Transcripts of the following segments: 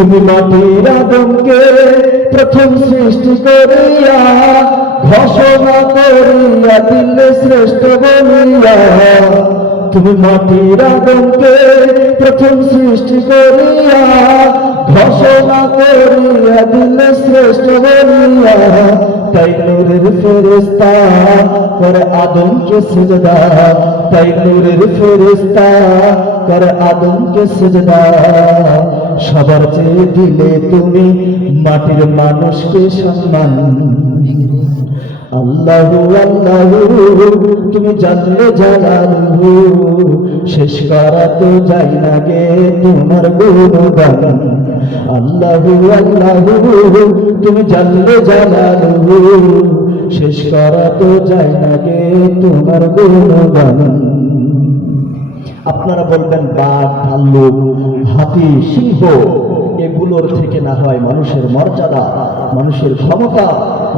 তুমি মাটির আদমকে প্রথম সৃষ্টি করিয়া ঘোষণা করিয়া দিলে শ্রেষ্ঠ বলিয়া। তুমি মাটির আদমকে প্রথম সৃষ্টি করিয়া ঘোষণা করিয়া দিলে শ্রেষ্ঠ বলিয়া। তাই নূরের ফেরেশতা করে আদমকে সিজদা, তাই নূরের ফেরেশতা করে আদমকে সিজদা। সবার চেয়ে দিলে তুমি মাটির মানুষকে সম্মান। আল্লাহু আল্লাহু তুমি জানলে জালালহু, শেষ করা তো যাই না গে তোমার গুণগান। আল্লাহু আল্লাহু তুমি জানলে জালালহু, শেষ করা তো যাই না গে তোমার গুণগান। আপনারা বলবেন বাঘ, ভাল্লুক, হাতি, সিংহ এগুলোর থেকে না হয় মানুষের মর্যাদা, মানুষের ক্ষমতা,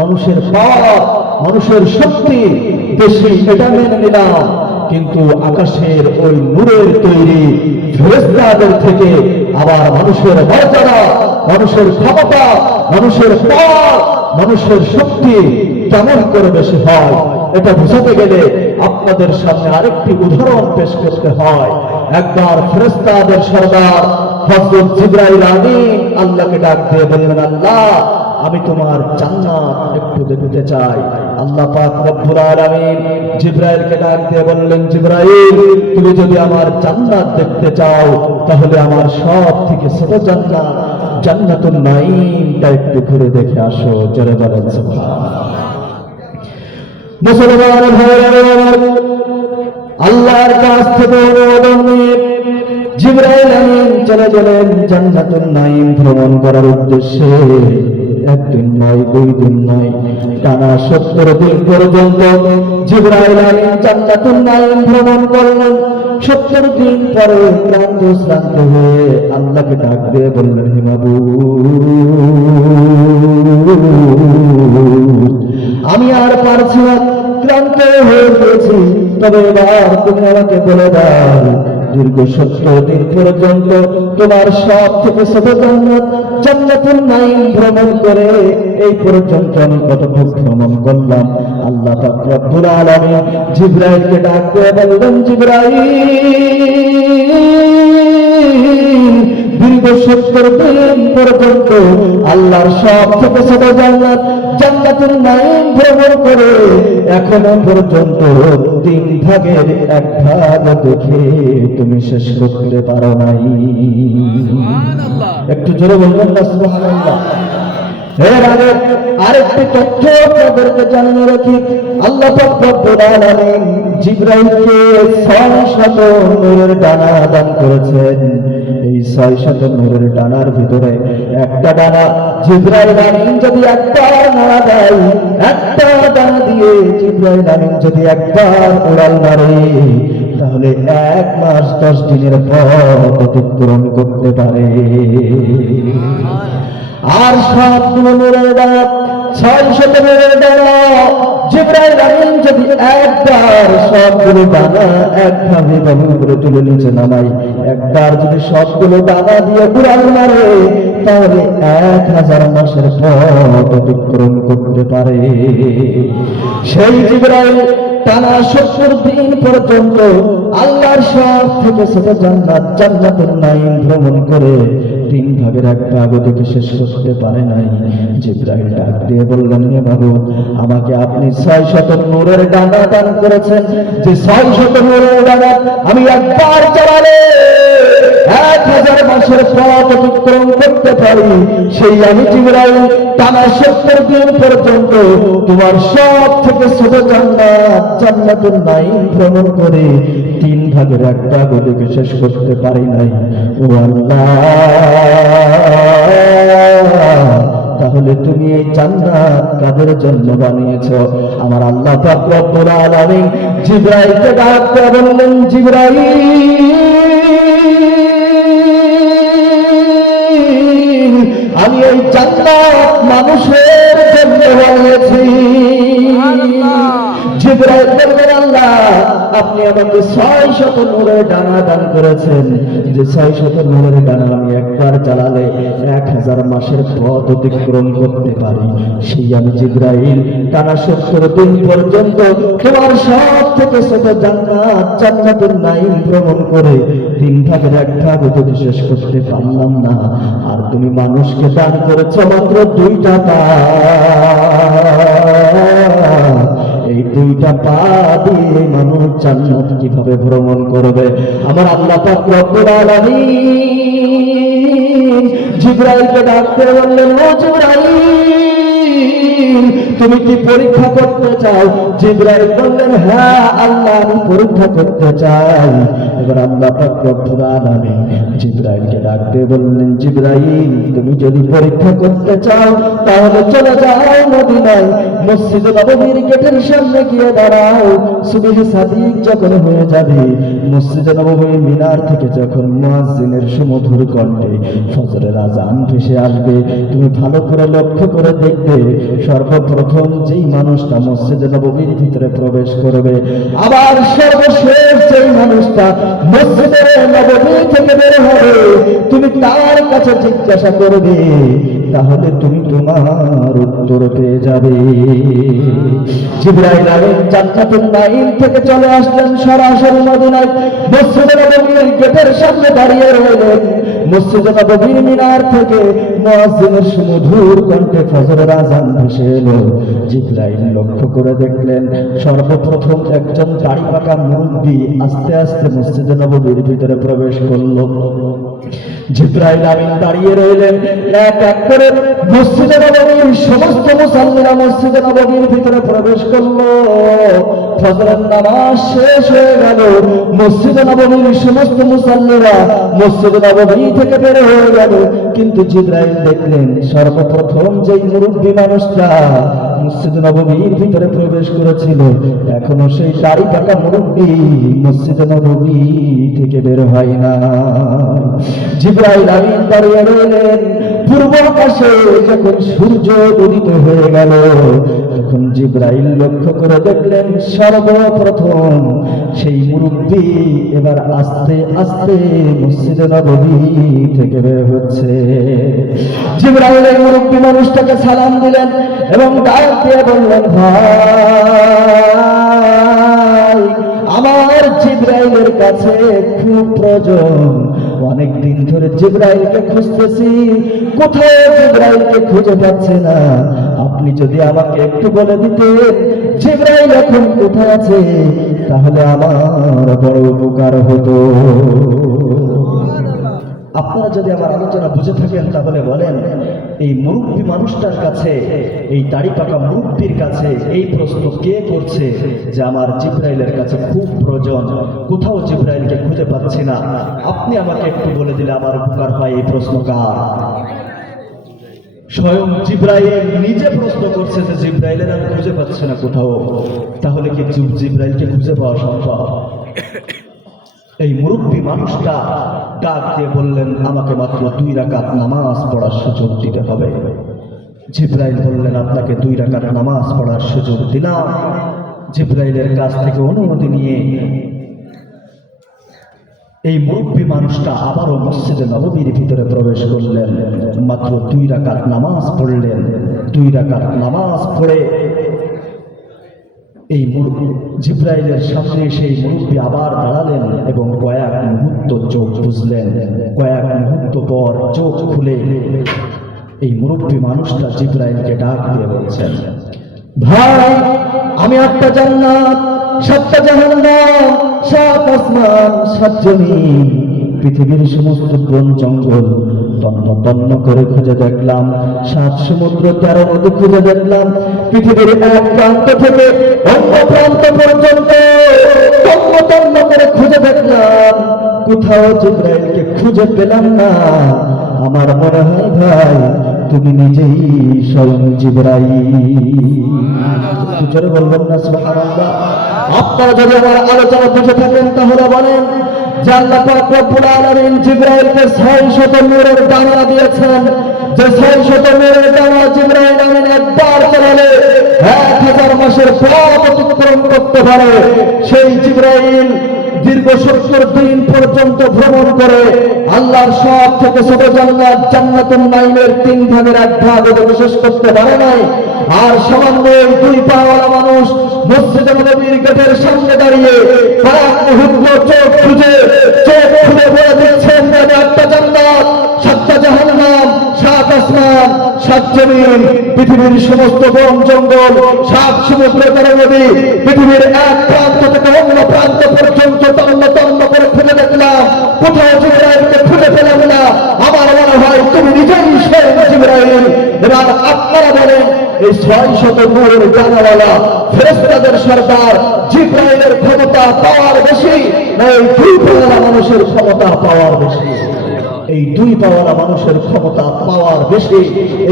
মানুষের পাওয়ার, মানুষের শক্তি বেশি, এটা মেনে নিলাম। কিন্তু আকাশের ওই নূরের তৈরি ফেরেশতাদের থেকে আবার মানুষের মর্যাদা, মানুষের ক্ষমতা, মানুষের পাওয়ার, মানুষের শক্তি কেমন করে বেশি হয়, এটা বোঝাতে গেলে আপনাদের সামনে আরেকটি উদাহরণ পেশ করতে হয়। একবার ফেরেশতাদের সরদার হযরত জিবরাইল আমিন আল্লাহকে ডাক দিয়ে বললেন, আল্লাহ আমি তোমার জান্নাত একটু দেখতে চাই। আল্লাহ পাক রব্বুল আলামিন জিবরাইলকে ডাক দিয়ে বললেন, জিবরাইল তুমি যদি আমার জান্নাত দেখতে চাও তাহলে আমার সব থেকে ছোট জান্নাত জান্নাতুন নাঈমটা একটু ঘুরে দেখে আসো। জোরে বলেন সুবহানাল্লাহ। মুসলমান ভাইরা, আল্লাহর কাছ থেকে অনুমোদন নিয়ে জিবরাইল আমিন চলে গেলেন জান্নাতুন নাঈম ভ্রমণ করার উদ্দেশ্যে। একদিন নয়, দুই দিন নয়, টানা 70 দিন পর্যন্ত জিবরাইল আমিন জান্নাতুন নাঈম ভ্রমণ করলেন। 70 দিন পরে ক্লান্ত শ্রান্ত হয়ে আল্লাহকে ডাক দিয়ে বললেন, হে মাবুদ আমি আর পারছি না, ক্লান্ত হয়ে গেছি, তবে এবার তুমি আমাকে বলে দাও দীর্ঘ 70 দিন পর্যন্ত তোমার সব থেকে ছোট জান্নাত জান্নাতুন নাঈম ভ্রমণ করে এই পর্যন্ত আমি কতটুকু ভ্রমণ করলাম। আল্লাহ পাক রব্বুল আলামিন জিবরাইলকে ডাক দিয়ে বললেন, জিবরাইল দীর্ঘ 70 দিন পর্যন্ত আল্লাহর সব থেকে ছোট জান্নাত জান্নাতুন নাঈম ভ্রমণ করে এখনো পর্যন্ত 3 ভাগের 1 ভাগ দেখে তুমি শেষ করতে পারো নাই। একটু জোরে বলবেন না সুবহানাল্লাহ। এর আগে আরেকটি তথ্য আপনাদেরকে জানিয়ে রাখি, আল্লাহ পাক রব্বুল আলামিন জিবরাইলকে 600 নূরের ডানা দান করেছেন। এই 600 নূরের ডানার ভিতরে একটা ডানা জিবরাইল আমিন যদি একবার নাড়া দেয়, একটা ডানা দিয়ে জিবরাইল আমিন যদি একবার উড়াল মারে তাহলে 1 মাস 10 দিনের পথ অতিক্রম করতে পারে। আর সবগুলো নূরের ডানা 600 নূরের ডানা জিবরাইল আমিন যদি একবার সবগুলো ডানা একভাবে করে তুলে নিচে নামাই, একবার যদি সবগুলো ডানা দিয়ে উড়াল মারে তাহলে 1000 মাসের পথ অতিক্রম করতে পারে। সেই জিবরাইল টানা 70 দিন পর্যন্ত আল্লাহর সব থেকে ছোট জান্নাত জান্নাতুন নাঈম ভ্রমণ করে 3 ভাগের 1 ভাগ দেখে শেষ করতে পারে নাই। জিবরাইল ডাক দিয়ে বললেন, হে মাবুদ আমাকে আপনি 600 নূরের ডানা দান করেছেন, যে 600 নূরের ডানা আমি একবার চালালে 1000 মাসের পথ অতিক্রম করতে পারি। সেই আমি জিবরাইল টানা 70 দিন পর্যন্ত তোমার সব থেকে ছোট জান্নাত জান্নাতুন নাঈম ভ্রমণ করে 3 ভাগের 1 ভাগ দেখে শেষ করতে পারি নাই। ও আল্লাহ, তাহলে তুমি এই জান্নাত কাদের জন্য বানিয়েছো? আমার আল্লাহ পাক রব্বুল আলামিন জিবরাইলকে ডাক দিয়ে বললেন, জিবরাইল আমি এই জান্নাত মানুষের জন্য বানিয়েছি। জিবরাইল বললেন, আল্লাহ আপনি আমাকে 600 নূরের ডানা দান করেছেন, যে 600 নূরের ডানা আমি একবার চালালে 1000 মাসের পথ অতিক্রম করতে পারি। সেই আমি জিবরাইল টানা 70 দিন পর্যন্ত তোমার সব থেকে ছোট জান্নাত জান্নাতুল নাঈম ভ্রমণ করে 3 ভাগের 1 ভাগ যদি শেষ করতে পারলাম না। আর তুমি মানুষকে দান করেছ মাত্র 2টা পা। এই 2টা পা দিয়ে মানুষ জান্নাত কিভাবে ভ্রমণ করবে? আমার আল্লাহ পাক রব্বুল আলামিন জিবরাইলকে ডাকতে বললেন, ও জিবরাইল তুমি কি পরীক্ষা করতে চাও? জিবরাইল বললেন, হ্যাঁ আল্লাহ আমি পরীক্ষা করতে চাই। এবার আল্লাহ পাক রব্বুল আলামিন জিবরাইলকে ডাকতে বললেন, জিবরাইল তুমি যদি পরীক্ষা করতে চাও তাহলে চলে যাও মদিনায়, মসজিদে নববীর গেটের সামনে গিয়ে দাঁড়াও। সুবহ সাদিক যখন হয়ে যাবে, মসজিদে নববীর মিনার থেকে যখন মুয়াজ্জিনের সুমধুর কণ্ঠে ফজরের আযান ভেসে আসবে, তুমি ভালো করে লক্ষ্য করে দেখবে সর্বপ্রথম যেই মানুষটা মসজিদে নববীর ভিতরে প্রবেশ করবে, আবার সর্বশেষ যেই মানুষটা মসজিদে নববী থেকে বের হবে, তুমি তার কাছে জিজ্ঞাসা করবে, তাহলে তুমি তোমার উত্তর পেয়ে যাবে। জিবরাইল আলাইহিস জান্নাতুল নাঈম থেকে চলে আসলেন সরাসরি মদিনায়, মসজিদে নববীর গেটের সামনে দাঁড়িয়ে রইলেন। মসজিদে নববীর মিনার থেকে মুয়াজ্জিনের সুমধুর কণ্ঠে ফজরের আযান ভেসে এলো। জিবরাইল লক্ষ্য করে দেখলেন সর্বপ্রথম একজন দাড়ি পাকা মুরব্বী আস্তে আস্তে মসজিদে নববীর ভিতরে প্রবেশ করলো। জিবরাইল আমিন দাঁড়িয়ে রইলেন, এক এক করে মসজিদে নববীর সমস্ত মুসাল্লিরা মসজিদে নববীর ভিতরে প্রবেশ করলো। ফজরের নামাজ শেষ হয়ে গেল, মসজিদে নববীর সমস্ত মুসাল্লিরা মসজিদে নববী থেকে বের হয়ে গেল। কিন্তু জিবরাইল দেখলেন সর্বপ্রথম যেই মুরব্বী মানুষটা মসজিদে নববীর ভিতরে প্রবেশ করেছিল, এখনো সেই দাড়ি পাকা মুরব্বী মসজিদে নববী থেকে বের হয় না। জিবরাইল আমিন দাঁড়িয়ে রইলেন। পূর্ব আকাশে যখন সূর্য উদিত হয়ে গেল, তখন জিবরাইল লক্ষ্য করে দেখলেন সর্বপ্রথম সেই মুরব্বী এবার আস্তে আস্তে মসজিদে নববী থেকে বের হচ্ছে। জিবরাইল এই মুরব্বী মানুষটাকে সালাম দিলেন এবং ডাক দিয়ে বললেন, ভাই আমার জিবরাইলের কাছে খুব প্রয়োজন, অনেক দিন ধরে জিবরাইলকে খুঁজতেছি, কোথাও জিবরাইলকে খুঁজে পাচ্ছি না। আপনি যদি আমাকে একটু বলে দিতেন জিবরাইল এখন কোথায় আছে, তাহলে আমার বড় উপকার হতো। আপনারা যদি আমার আলোচনা বুঝে থাকেন তাহলে বলেন, এই মুরব্বী মানুষটার কাছে, এই দাড়ি পাকা মুরব্বীর কাছে এই প্রশ্ন কে করছে যে আমার জিবরাইলের কাছে খুব প্রয়োজন, কোথাও জিবরাইলকে খুঁজে পাচ্ছি না, আপনি আমাকে একটু বলে দিলে আমার উপকার হয়? এই প্রশ্ন কার? স্বয়ং জিবরাইল নিজে প্রশ্ন করছে যে জিবরাইলের আমি খুঁজে পাচ্ছি না কোথাও, তাহলে কি জিবরাইলকে খুঁজে পাওয়া সম্ভব? এই মুরব্বী মানুষটা ডাক দিয়ে বললেন, আমাকে মাত্র 2 রাকাত নামাজ পড়ার সুযোগ দিতে হবে। জিবরাইল বললেন, আপনাকে 2 রাকাত নামাজ পড়ার সুযোগ দিলাম। জিবরাইলের কাছ থেকে অনুমতি নিয়ে এই মুরব্বী মানুষটা আবারও মসজিদে নববীর ভিতরে প্রবেশ করলেন, মাত্র 2 রাকাত নামাজ পড়লেন। 2 রাকাত নামাজ পড়ে এই জিবরাইলের সামনে সেই মুরব্বী আবার দাঁড়ালেন এবং কয়েক মুহূর্ত চোখ বুঝলেন। কয়েক মুহূর্ত পর চোখ খুলে এই মুরব্বী মানুষটা জিবরাইলকে ডাক দিয়ে বলছেন, ভাই আমি 8টা জান্নাত, 7টা জাহান্নাম, 7 আসমান, 7 জমিন, পৃথিবীর সমস্ত বন জঙ্গল তন্ন তন্ন করে খুঁজে দেখলাম, 7 সমুদ্র 13 নদী খুঁজে দেখলাম, পৃথিবীর এক প্রান্ত থেকে অন্য প্রান্ত পর্যন্ত তন্ন তন্ন করে খুঁজে দেখলাম, কোথাও জিবরাইলকে খুঁজে পেলাম না। আমার মনে হয় ভাই তুমি নিজেই স্বয়ং জিবরাইল। জোরে বলবেন না সুবহানাল্লাহ? আপনারা যদি আমার আলোচনা বুঝে থাকেন তাহলে বলেন যে আল্লাহ পাক রব্বুল আলামিন জিবরাইলকে 600 নূরের ডানা দিয়েছেন, যে 600 নূরের ডানা জিবরাইল আমিন একবার চালালে 1000 মাসের পথ অতিক্রম করতে পারে, সেই জিবরাইল দীর্ঘ 70 দিন পর্যন্ত ভ্রমণ করে আল্লাহর সব থেকে ছোট জান্নাত জান্নাতুন নাঈমের 3 ভাগের 1 ভাগ শেষ করতে পারে নাই। আর সামান্য 2 পাওয়ালা মানুষ মসজিদে নববীর গেটের সামনে দাঁড়িয়ে কয়েক মুহূর্ত চোখ খুলে বলে দিচ্ছেন, একটা জান্নাত, 7টা জাহান্নাম, 7 আসমান, 7 জমিন, পৃথিবীর সমস্ত বন জঙ্গল, 7 সমুদ্র নদী, পৃথিবীর এক প্রান্ত থেকে অন্য প্রান্ত পর্যন্ত তন্ন তন্ন করে খুঁজে দেখলাম, কোথাও জিবরাইলকে খুঁজে পেলাম না। আমার মনে হয় তুমি নিজেই সেই জিবরাইল। এবার আপনারা বলেন, এই 600 নূরের ডানাওয়ালা ফেরেশতাদের সরদার জিবরাইলের ক্ষমতা পাওয়ার বেশি না এই 2 পাওয়ালা মানুষের ক্ষমতা পাওয়ার বেশি? এই 2 পাওয়ালা মানুষের ক্ষমতা পাওয়ার বেশি।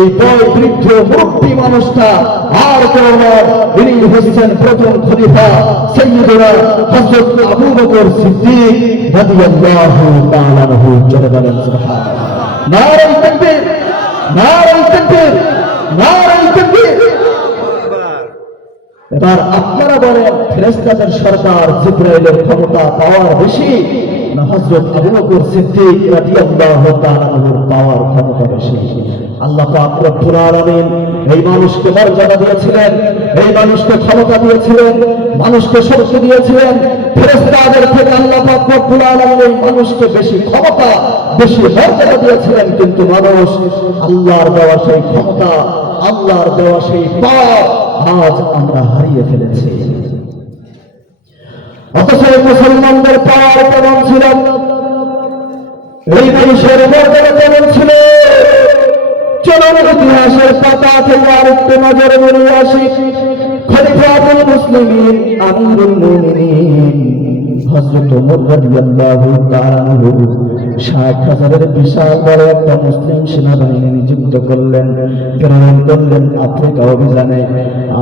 এই বয় বৃদ্ধ মুরব্বী মানুষটা আর কেউ নয়, ইনি হচ্ছেন প্রথম খলিফা সাইয়্যিদুনা হযরত আবু বকর সিদ্দিক রাদিয়াল্লাহু তাআলা আনহু। জোরে বলেন সুবহানাল্লাহ। নারায়ে তাকবীর, নারায়ে তাকবীর, নারায়ে তাকবীর। এবার আপনারা বলেন, ফেরেশতাদের সরদার জিবরাইলের ক্ষমতা পাওয়ার বেশি না হযরত আবু বকর সিদ্দিক রাদিয়াল্লাহু তাআলা আনহুর পাওয়ার ক্ষমতা বেশি? আল্লাহ পাক রব্বুল আলামিন এই মানুষকে মর্যাদা দিয়েছিলেন, এই মানুষকে ক্ষমতা দিয়েছিলেন, মানুষকে শক্তি দিয়েছিলেন। ফেরেশতাদের থেকে আল্লাহ পাক রব্বুল আলামিন এই মানুষকে বেশি ক্ষমতা, বেশি মর্যাদা দিয়েছিলেন। কিন্তু মানুষ আল্লাহর দেওয়া সেই ক্ষমতা, আল্লাহর দেওয়া সেই পাওয়ার আজ আমরা হারিয়ে ফেলেছি। অথচ মুসলমানদের পাওয়ার কেমন ছিল, এই মানুষের মর্যাদা কেমন ছিল? চলুন ইতিহাসের পাতা থেকে আরেকটু নজর বুলিয়ে আসি। খলিফাতুল মুসলিমিন আমিরুল মুমিনিন হযরত ওমর রাদিয়াল্লাহু তাআলা আনহু 60,000-এর বিশাল বড় একটা মুসলিম সেনাবাহিনী নিযুক্ত করলেন, প্রেরণ করলেন আফ্রিকা অভিযানে।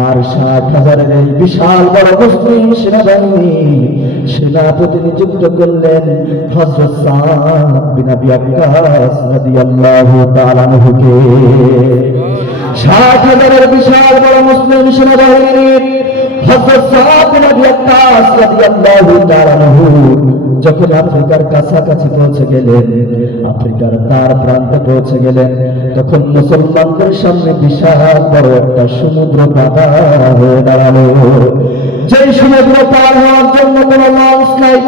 আর 60,000-এর এই বিশাল বড় মুসলিম সেনাবাহিনী সেনাপতি নিযুক্ত করলেন হযরত সাদ বিন আবি ওয়াক্কাস রাদিয়াল্লাহু তাআলা আনহুকে। 60,000-এর বিশাল বড় মুসলিম সেনাবাহিনী হযরত সাদ বিন আবি ওয়াক্কাস রাদিয়াল্লাহু তাআলা আনহু যখন আফ্রিকার কাছাকাছি পৌঁছে গেলেন, আফ্রিকার তার প্রান্তে পৌঁছে গেলেন, তখন মুসলমানদের সামনে বিশাল বড় একটা সমুদ্র বাধা হয়ে দাঁড়ালো। যেই সমুদ্র পার হওয়ার জন্য কোনো লঞ্চ নাই,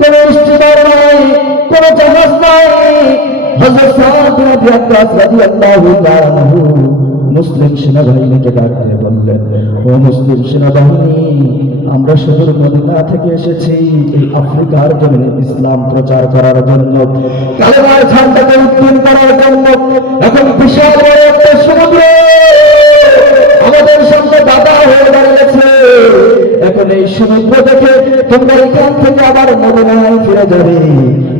কোনো স্টিমার নাই, কোনো জাহাজ নাই। হযরত সাদ বিন আবি ওয়াক্কাস রাদিয়াল্লাহু তাআলা আনহু মুসলিম সেনাবাহিনীকে ডাক দিয়ে বললেন, ও মুসলিম সেনাবাহিনী, আমরা সুদূর মদিনা থেকে এসেছি এই আফ্রিকার জমিনে ইসলাম প্রচার করার জন্য, কালেমার ঝান্ডাকে উত্তোলন করার জন্য। এখন বিশাল বড় একটা সমুদ্র আমাদের সামনে বাধা হয়ে দাঁড়িয়েছে। এখন এই সমুদ্র দেখে তোমরা এখান থেকে আবার মদিনায় ফিরে যাবে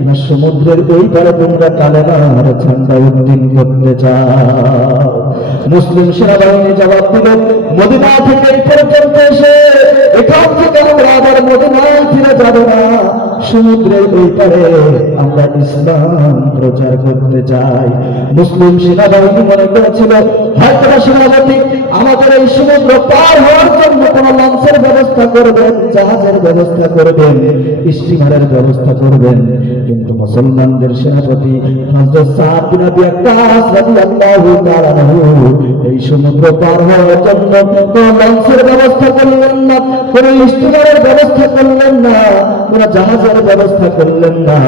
না সমুদ্রের ওই পারে তোমরা কালেমার ঝান্ডা উত্তোলন করতে চাও? মুসলিম সেনাবাহিনী জবাব দিল, মদিনা থেকে এই পর্যন্ত এসে এখান থেকে আমরা আবার মদিনায় ফিরে যাব না, সমুদ্রের ওই পারে আমরা ইসলাম প্রচার করতে চাই। মুসলিম সেনাবাহিনী মনে করেছিল হয়তো সেনাপতি আমাদের এই সমুদ্র পার হওয়ার জন্য কোন লঞ্চের ব্যবস্থা করবেন, জাহাজের ব্যবস্থা করবেন, স্টিমারের ব্যবস্থা করবেন। কিন্তু মুসলমানদের সেনাপতি হযরত সাদ বিন আবি ওয়াক্কাস রাদিয়াল্লাহু তাআলা আনহু এই সমুদ্র পার হওয়ার জন্য কোন লঞ্চের ব্যবস্থা করলেন না, কোন স্টিমারের ব্যবস্থা করলেন না, কোন জাহাজের ব্যবস্থা করলেন না।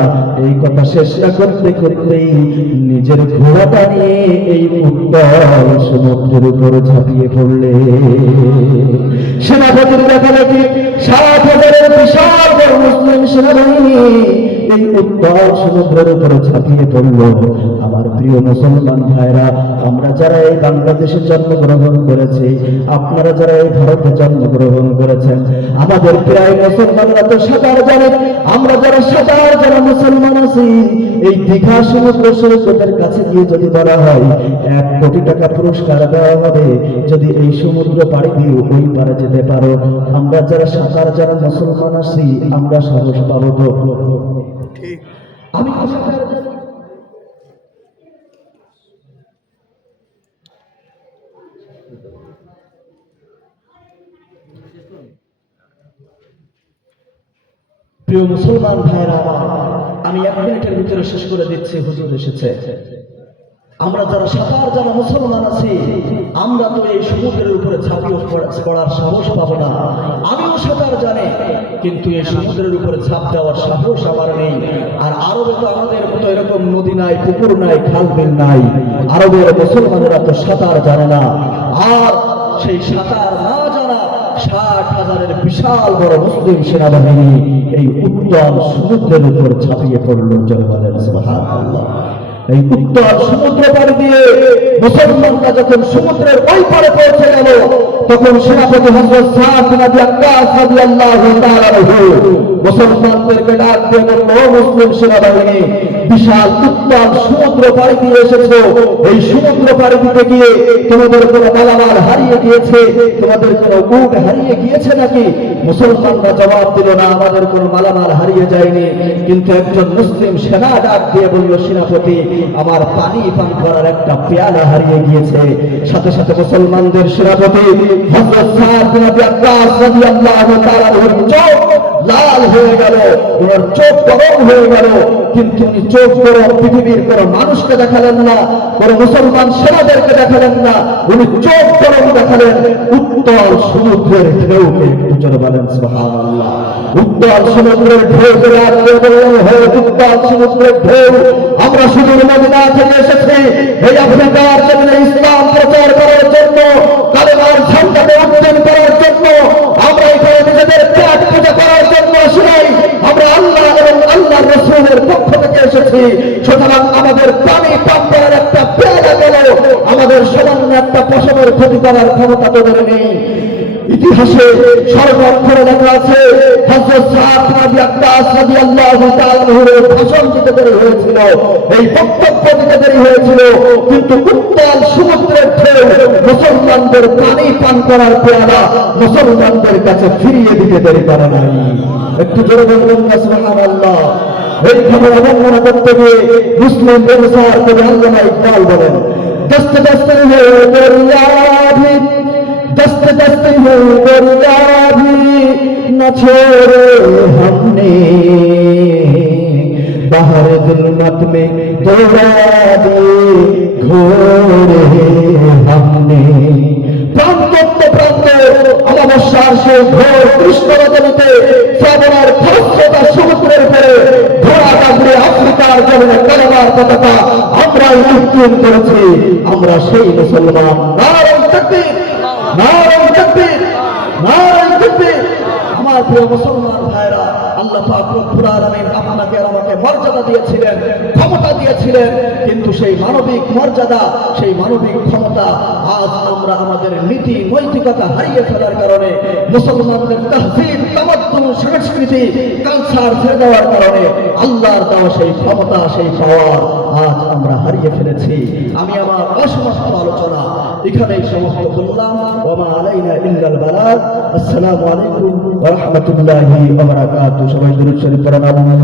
এই কথা শেষ করতে করতেই নিজের ঘোড়াটা নিয়ে এই উত্তল সমুদ্রের উপর ঝাঁপিয়ে পড়লে সেনাপতির দেখা দেখি 60,000-এর বিশাল বড় মুসলিম সেনাবাহিনী এই উত্তল সমুদ্রের উপরে ঝাঁপিয়ে পড়ল। আমার প্রিয় মুসলমান ভাইরা, আমরা যারা এই বাংলাদেশে জন্মগ্রহণ করেছি, আপনারা যারা এই ভারতে জন্মগ্রহণ করেছেন, আমাদের প্রায় মুসলমানরা তো সাঁতার জানে। আমরা যারা সাঁতার যারা মুসলমান আছি, এই দীঘা সমুদ্র সৈকতের কাছে গিয়ে যদি বলা হয় 1 কোটি টাকা পুরস্কার দেওয়া হবে যদি এই সমুদ্র পাড়ি দিয়ে ওই পারে যেতে পারো, আমরা যারা সাঁতার যারা মুসলমান আছি আমরা সাহস পাবো তো? আমি প্রিয় মুসলমান ভাইরা আমার, আমি 1 মিনিটের ভিতরে শেষ করে দিচ্ছি। হুজুর এসেছে। আমরা যারা সাঁতার যারা মুসলমান আছি, আমরা তো এই সমুদ্রের উপরে ঝাঁপিয়ে পড়ার সাহস পাবো না। আমিও সাঁতার জানি, কিন্তু এই সমুদ্রের উপরে ঝাঁপ দেওয়ার সাহস আমার নেই। আর আরবে তো আমাদের মতো এরকম নদী নাই, পুকুর নাই, খাল বিল নাই। আরবের মুসলমানেরা তো সাঁতার জানে না। আর সেই সাঁতার না জানা 60,000-এর বিশাল বড় মুসলিম সেনাবাহিনী এই উত্তল সমুদ্রের উপর ঝাঁপিয়ে পড়ল। জনগণের সুবহানাল্লাহ। এই উত্তর সমুদ্র পাড়ি দিয়ে মুসলমানরা যখন সমুদ্রের ওই পারে পৌঁছে গেল, তখন সেনাপতি হযরত সাদ বিন আবি ওয়াক্কাস রাদিয়াল্লাহু তাআলা আনহু মুসলমানদেরকে ডাক দিয়ে বলল, মুসলিম সেনাবাহিনী বিশাল উত্তর সমুদ্র পাড়ি দিয়ে এসেছো। এই সমুদ্র পাড়ি দিতে গিয়ে তোমাদের কোনো মালামাল হারিয়ে গিয়েছে, তোমাদের কোনো উট হারিয়ে গিয়েছে নাকি? মুসলমানরা জবাব দিল, না, আমাদের কোনো মালামাল হারিয়ে যায়নি। কিন্তু একজন মুসলিম সেনা ডাক দিয়ে বলল, সেনাপতি, আমার পানি পান করার একটা পেয়ালা হারিয়ে গিয়েছে। সাথে সাথে মুসলমানদের সেনাপতি হযরত সাদ বিন আবি ওয়াক্কাস রাদিয়াল্লাহু তাআলা আনহুর চোখ লাল হয়ে গেল, ওনার চোখ গরম হয়ে গেল। কিন্তু উনি চোখ গরম পৃথিবীর কোন মানুষকে দেখালেন না, কোন মুসলমান সেনাদেরকে দেখালেন না, উনি চোখ গরম দেখালেন উত্তল সমুদ্রের ঢেউকে। জোরে বলেন সুবহানাল্লাহ। উত্তল সমুদ্রের ঢেউকে ডাক দিয়ে বললেন, হে উত্তল সমুদ্রের ঢেউ, আমরা সুদূর মদিনা থেকে এসেছি এই আফ্রিকার জমিনে ইসলাম প্রচার করার জন্য, কালেমার ঝান্ডাকে উত্তোলন করার জন্য। আমরা এখানে নিজেদের ত্যাগ পূজা করার জন্য আসি নাই, আমরা আল্লাহ এবং আল্লাহর রাসূলের পক্ষ থেকে এসেছি। সুতরাং আমাদের পানি পান করার একটা পেয়ালা গেল, আমাদের সামান্য একটা পশমের ক্ষতি করার ক্ষমতা তোদের নেই। ইতিহাসে সর্বক্ষরে লেখা আছে, হযরত সাদ বিন আবি ওয়াক্কাস রাদিয়াল্লাহু তাআলা আনহুর ভাষণ দিতে দেরি হয়েছিল, এই বক্তব্য দিতে দেরি হয়েছিল, কিন্তু উত্তাল সমুদ্রের ঢেউ মুসলমানদের পানি পান করার পেয়ালা মুসলমানদের কাছে ফিরিয়ে দিতে দেরি করে নাই। একটু জোরে বলবেন না সুবহানাল্লাহ। এই খবর অবমাননা করতে গিয়ে মুসলিম বেনসার কবি আল্লামা ইকবাল বলেন, দস্তে দস্তে হে দরিয়া भी, दस्त दस्त है दरिया भी न छोड़े हमने, बाहर जुल्मत में दौड़ा दिए घोड़े हमने। প্রান্ত প্রান্ত অমাবস্যার সেই ঘোর কৃষ্ণ রজনীতে শ্রাবণের খরস্রোতা সমুদ্রের উপরে ঘোড়া গাড়িয়ে আফ্রিকার জমিনে কালেমার পতাকা আমরাই উত্তোলন করেছি। আমরা সেই মুসলমান। নারায়ে তাকবীর, নারায়ে তাকবীর, নারায়ে তাকবীর। আমার প্রিয় মুসলমান ভাইরা, আল্লাহ পাক রব্বুল আলামিন আপনাকে আর আমাকে মর্যাদা দিয়েছিলেন, ক্ষমতা দিয়েছিলেন, কিন্তু সেই মানবিক মর্যাদা, সেই মানবিক ক্ষমতা আজ আমরা আমাদের নীতি নৈতিকতা হারিয়ে ফেলার কারণে, মুসলমানদের তাহজিব তামাদ্দুন সংস্কৃতি কালচার ছেড়ে দেওয়ার কারণে আল্লাহর দেওয়া সেই ক্ষমতা, সেই পাওয়ার আজ আমরা হারিয়ে ফেলেছি। আমি আমার অসমাপ্ত আলোচনা এখানেই সমাপ্ত করলাম। ওয়া মা আলাইনা ইল্লাল বালাগ। আসসালামু আলাইকুম ওয়া রাহমাতুল্লাহি ওয়া বারাকাতুহু। সবাই দুরূদ শরীফ পড়ুন।